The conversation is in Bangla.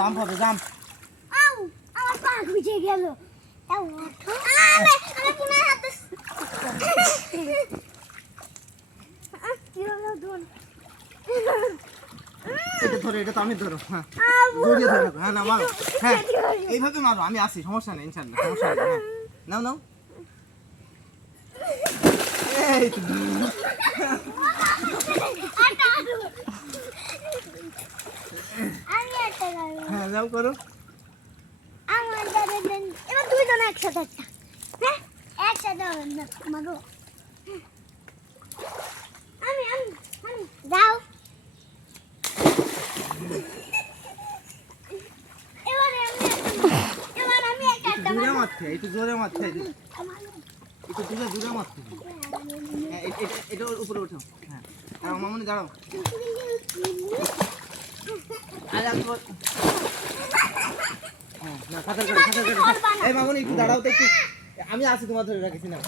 জাম্প হবে জাম্প। আউ আমার পা গুজে গেল। তাও আরে আমি পুনা হাতে কি হলো ধর। এটা ধরো, এটা তো আমি ধরো। হ্যাঁ জড়িয়ে ধরে রাখো। হ্যাঁ না মারো, হ্যাঁ এইভাবে মারো, আমি আসি, সমস্যা নেই ইনশাআল্লাহ, সমস্যা নেই। হ্যাঁ নাও নাও। এই তো। আমি একটা গাড়ি হ্যাঁ যাও করো। আমার দাদা দেন এবার দুইজন একসাথে একটা হ্যাঁ একসাথে হবে না মাগো আমি যাও এবার আমি একটা জোরে মারতে, একটু জোরে মারতে, একটু জোরে মারতে। হ্যাঁ এটা উপরে ওঠো। হ্যাঁ দাঁড়াও মামুনি দাঁড়াও। আরে আমি হ্যাঁ না খাতার কাটে। এই মামুনি একটু দাঁড়াও তো একটু, আমি আসি তোমার ধরে রাখিস না।